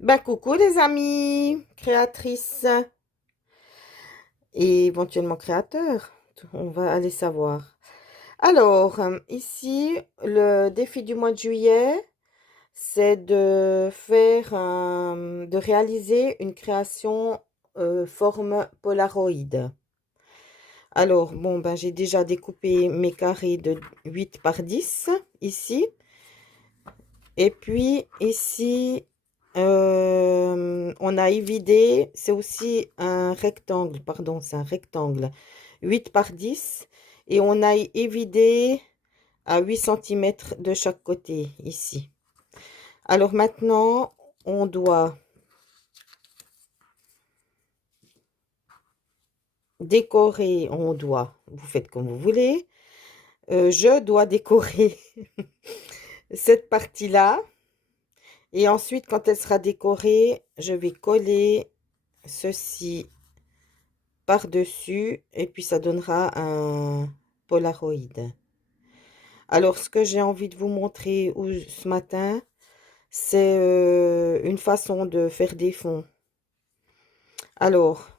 Ben coucou les amis, créatrices et éventuellement créateurs, on va aller savoir. Alors, ici, le défi du mois de juillet, c'est de réaliser une création forme Polaroid. Alors, bon, ben j'ai déjà découpé mes carrés de 8 par 10 ici. Et puis ici, on a évidé, c'est aussi un rectangle, pardon, c'est un rectangle 8 par 10. Et on a évidé à 8 centimètres de chaque côté, ici. Alors maintenant, on doit décorer, vous faites comme vous voulez. Je dois décorer cette partie-là. Et ensuite, quand elle sera décorée, je vais coller ceci par-dessus et puis ça donnera un Polaroid. Alors, ce que j'ai envie de vous montrer ce matin, c'est une façon de faire des fonds. Alors,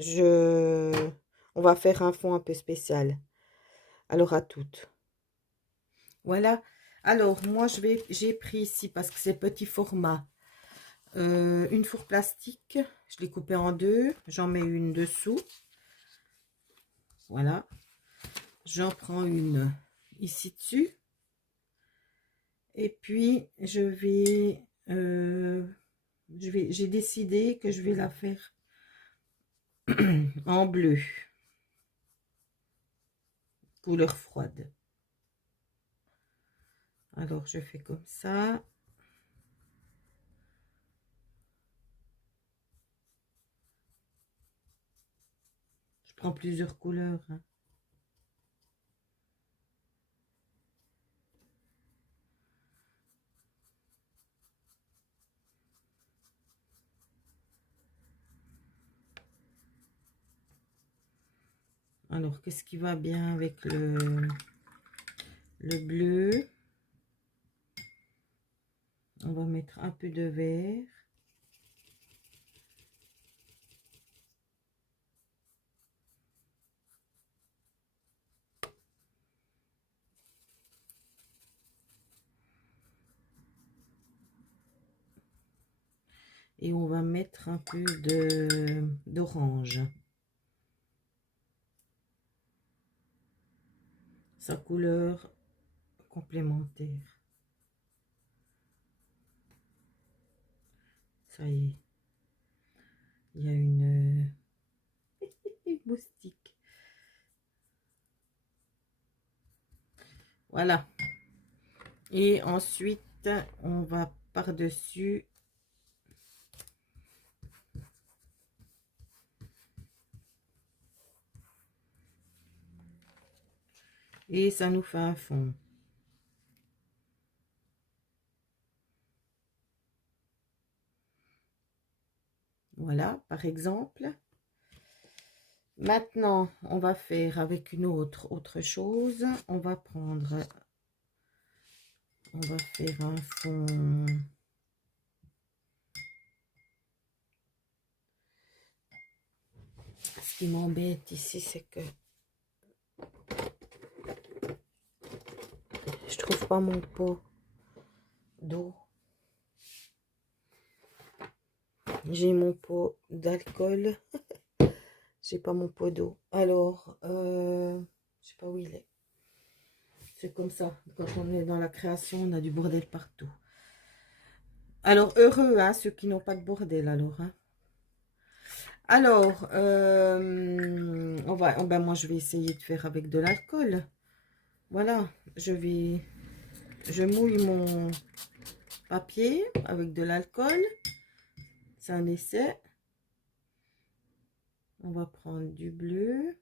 je, on va faire un fond un peu spécial. Alors, à toutes. Voilà. Alors, moi, j'ai pris ici, parce que c'est petit format, une four plastique. Je l'ai coupée en deux. J'en mets une dessous. Voilà. J'en prends une ici dessus. Et puis, j'ai décidé que je vais la faire en bleu, couleur froide. Alors, je fais comme ça. Je prends plusieurs couleurs, hein. Alors, qu'est-ce qui va bien avec le bleu? On va mettre un peu de vert. Et on va mettre un peu d'orange. Sa couleur complémentaire. Ça y est. Il y a une moustique. Voilà. Et ensuite, on va par-dessus et ça nous fait un fond. Voilà, par exemple. Maintenant, on va faire avec une autre chose. On va faire un fond. Ce qui m'embête ici, c'est que je trouve pas mon pot d'eau. J'ai mon pot d'alcool. J'ai pas mon pot d'eau. Alors, je sais pas où il est. C'est comme ça. Quand on est dans la création, on a du bordel partout. Alors, heureux, hein, ceux qui n'ont pas de bordel, alors. Hein. Alors, ben moi, je vais essayer de faire avec de l'alcool. Voilà, je mouille mon papier avec de l'alcool. C'est un essai. On va prendre du bleu.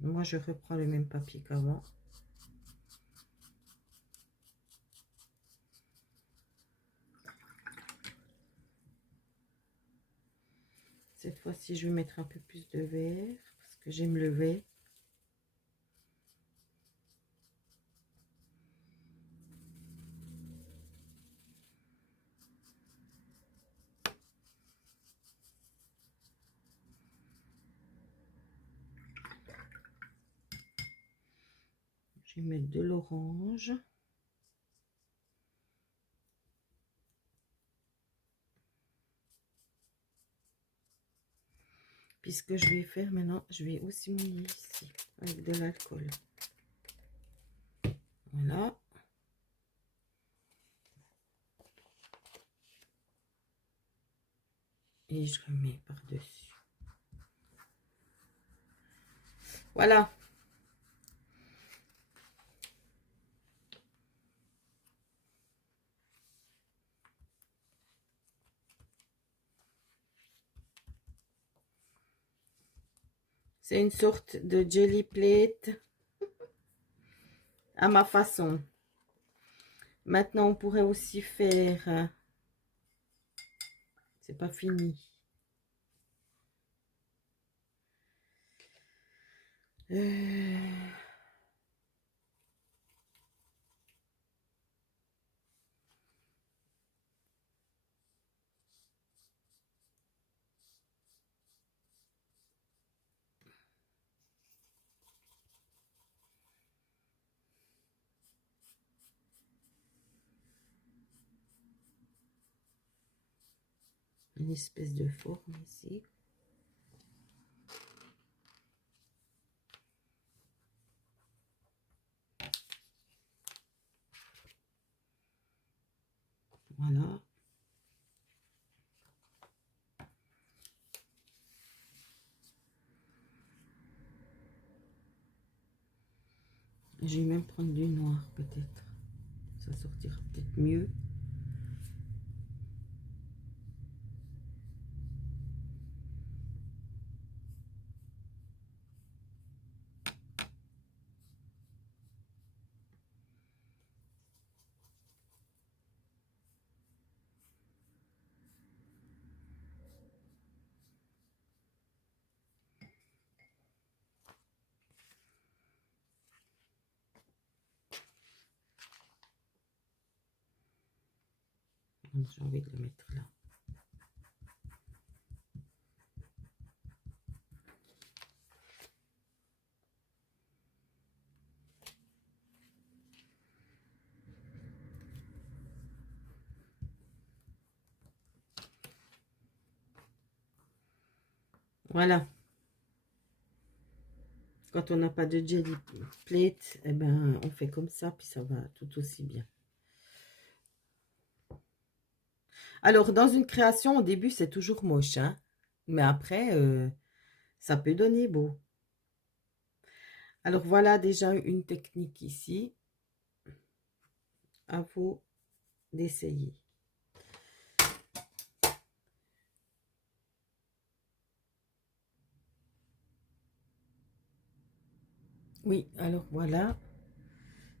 Moi, je reprends le même papier qu'avant. Cette fois-ci, je vais mettre un peu plus de vert parce que j'aime le vert. Je vais mettre de l'orange. Puis ce que je vais faire maintenant, je vais aussi mouiller ici avec de l'alcool. Voilà. Et je remets par-dessus. Voilà. C'est une sorte de jelly plate à ma façon. Maintenant, on pourrait aussi faire... c'est pas fini. Une espèce de forme ici. Voilà. Je vais même prendre du noir peut-être. Ça sortira peut-être mieux. J'ai envie de le mettre là. Voilà. Quand on n'a pas de jelly plate, eh ben, on fait comme ça, puis ça va tout aussi bien. Alors, dans une création, au début, c'est toujours moche, hein? Mais après, ça peut donner beau. Alors, voilà déjà une technique ici. À vous d'essayer. Oui, alors voilà.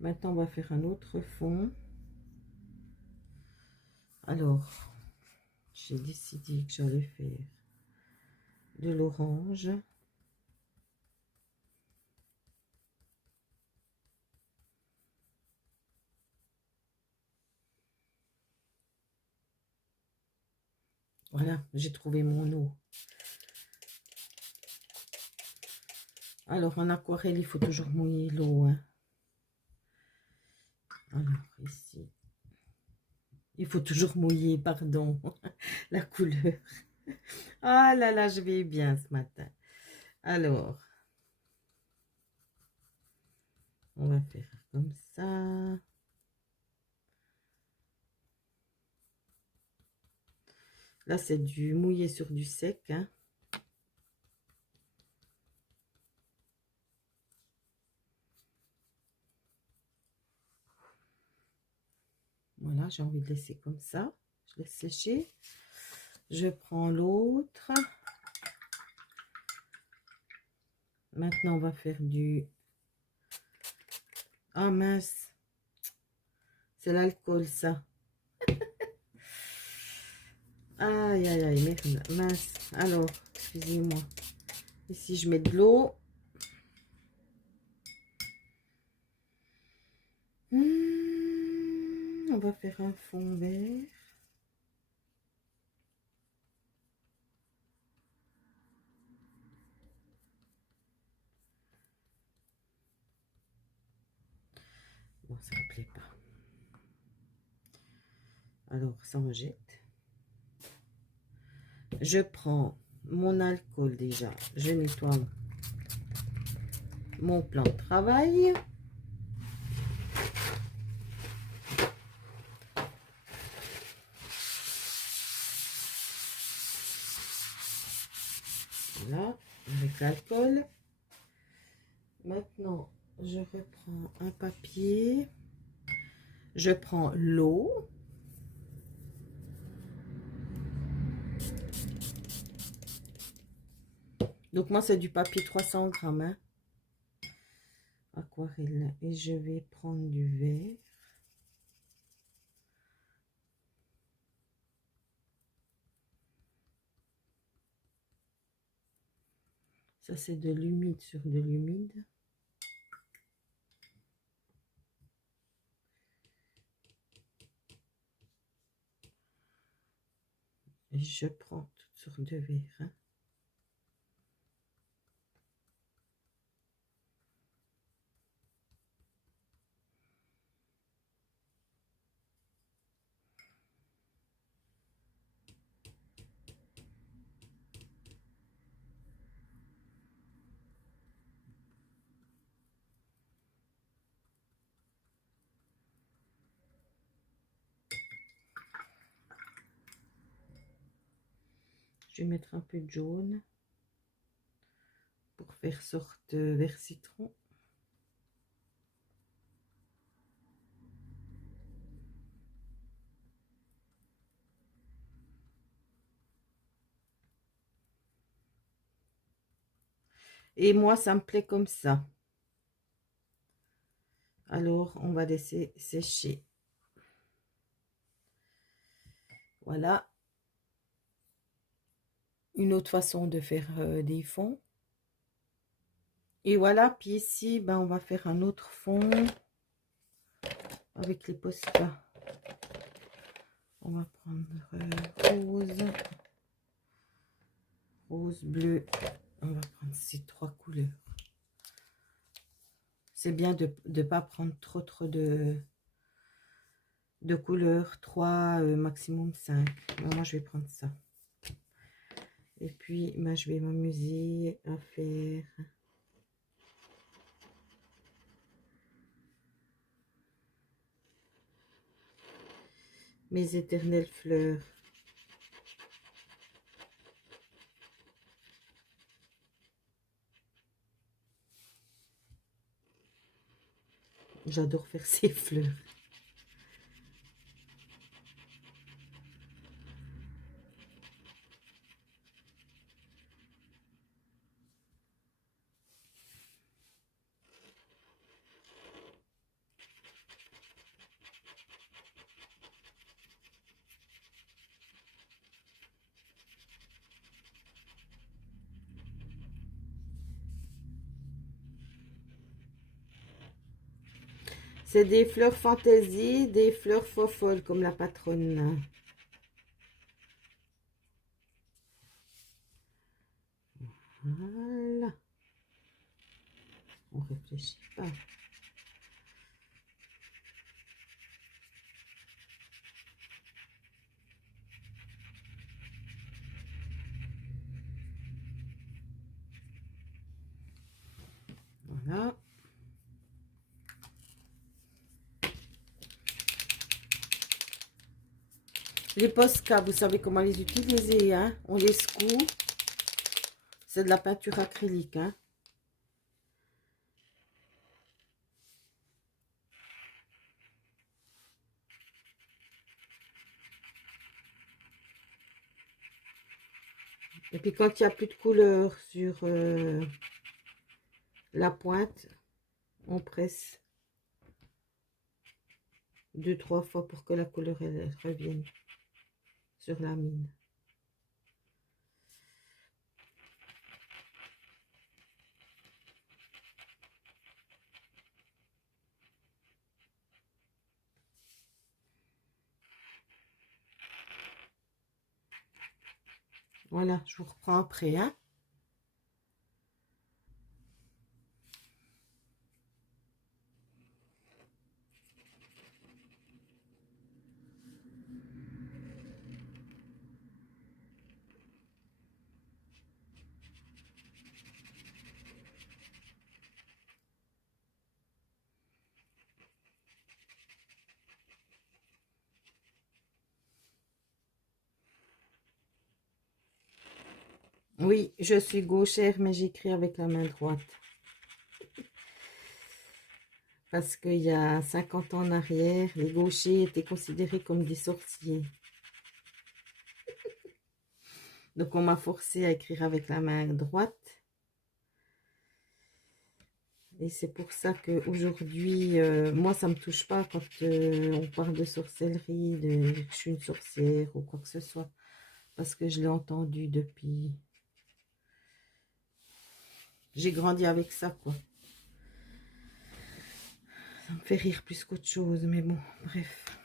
Maintenant, on va faire un autre fond. Alors, j'ai décidé que j'allais faire de l'orange. Voilà, j'ai trouvé mon eau. Alors, en aquarelle, il faut toujours mouiller l'eau, hein. Alors, ici. Il faut toujours mouiller, pardon, la couleur. Ah là là, je vais bien ce matin. Alors, on va faire comme ça. Là, c'est du mouillé sur du sec, hein. Voilà, j'ai envie de laisser comme ça. Je laisse sécher. Je prends l'autre. Maintenant, on va faire du... Ah mince. C'est l'alcool, ça. Aïe, aïe, aïe, merde. Mince. Alors, excusez-moi. Ici, je mets de l'eau. On va faire un fond vert. Bon, ça me plaît pas. Alors, ça on jette. Je prends mon alcool déjà. Je nettoie mon plan de travail. Voilà, avec l'alcool. Maintenant, je reprends un papier. Je prends l'eau. Donc, moi, c'est du papier 300 grammes. Hein, aquarelle. Et je vais prendre du verre. Ça, c'est de l'humide sur de l'humide. Et je prends toutes sortes de verres. Hein. Je vais mettre un peu de jaune pour faire sorte vert citron. Et moi, ça me plaît comme ça. Alors, on va laisser sécher. Voilà. Une autre façon de faire des fonds. Et voilà, puis ici, ben, on va faire un autre fond avec les Posca. On va prendre rose, bleu. On va prendre ces trois couleurs. C'est bien de ne pas prendre trop de couleurs. 3, maximum 5. Moi, je vais prendre ça. Et puis, ben, je vais m'amuser à faire... mes éternelles fleurs. J'adore faire ces fleurs. C'est des fleurs fantaisie, des fleurs folles comme la patronne. Voilà. On réfléchit pas. Voilà. Les Posca, vous savez comment les utiliser, hein? On les secoue. C'est de la peinture acrylique, hein? Et puis quand il n'y a plus de couleur sur la pointe, on presse 2-3 fois pour que la couleur elle revienne sur la mine. Voilà, je vous reprends après, hein. Oui, je suis gauchère, mais j'écris avec la main droite. Parce qu'il y a 50 ans en arrière, les gauchers étaient considérés comme des sorciers. Donc, on m'a forcé à écrire avec la main droite. Et c'est pour ça qu'aujourd'hui, moi, ça ne me touche pas quand on parle de sorcellerie, que je suis une sorcière ou quoi que ce soit. Parce que je l'ai entendu depuis... J'ai grandi avec ça, quoi. Ça me fait rire plus qu'autre chose, mais bon, bref.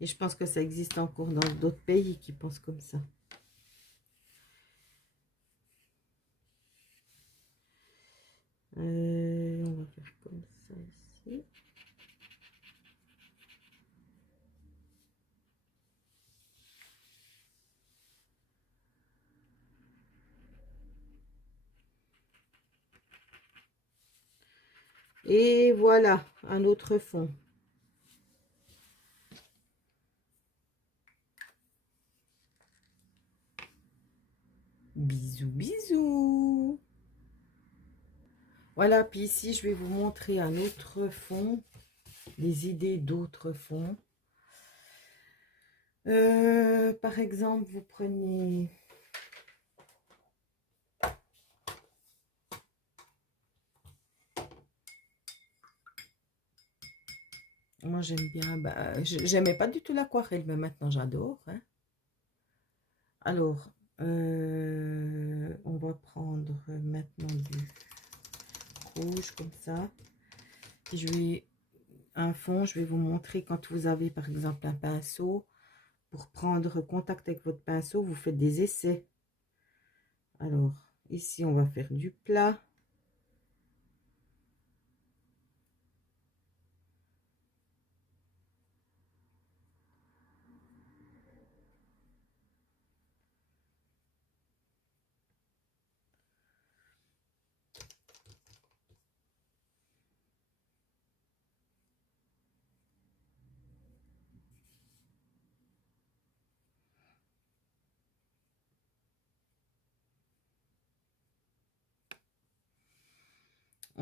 Et je pense que ça existe encore dans d'autres pays qui pensent comme ça. On va faire comme ça ici. Et voilà, un autre fond. Bisous, bisous. Voilà, puis ici, je vais vous montrer un autre fond, des idées d'autres fonds. Par exemple, vous prenez... Moi, j'aime bien... Bah, j'aimais pas du tout l'aquarelle, mais maintenant, j'adore. Hein. Alors, on va prendre maintenant du rouge, comme ça. Et je vais... Un fond, je vais vous montrer quand vous avez, par exemple, un pinceau. Pour prendre contact avec votre pinceau, vous faites des essais. Alors, ici, on va faire du plat.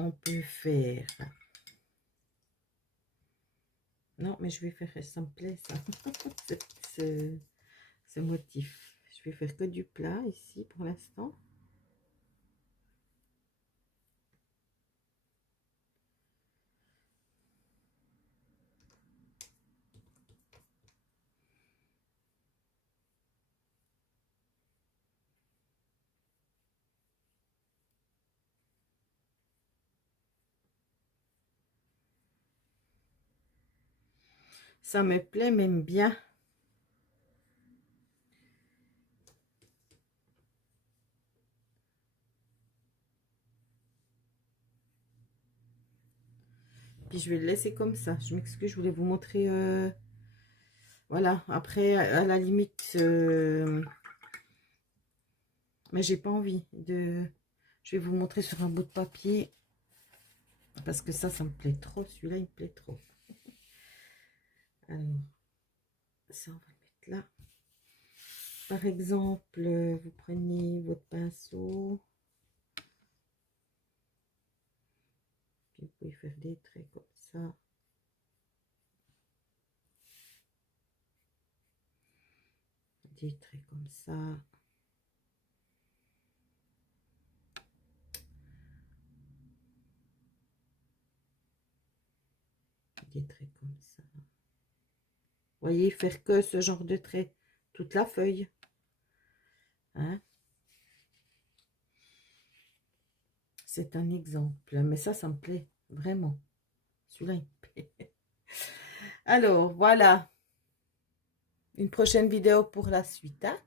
On peut faire... Non, mais je vais faire... Ça me plaît, ça. ce motif. Je vais faire que du plat ici pour l'instant. Ça me plaît même bien. Puis je vais le laisser comme ça. Je m'excuse, je voulais vous montrer... Voilà, après, à la limite... mais j'ai pas envie de... Je vais vous montrer sur un bout de papier. Parce que ça me plaît trop. Celui-là, il me plaît trop. Alors, ça, on va le mettre là. Par exemple, vous prenez votre pinceau. Puis vous pouvez faire des traits comme ça. Des traits comme ça. Des traits comme ça. Voyez, faire que ce genre de trait, toute la feuille. Hein? C'est un exemple, mais ça me plaît vraiment. Celui-là, il me plaît. Alors, voilà. Une prochaine vidéo pour la suite. Hein?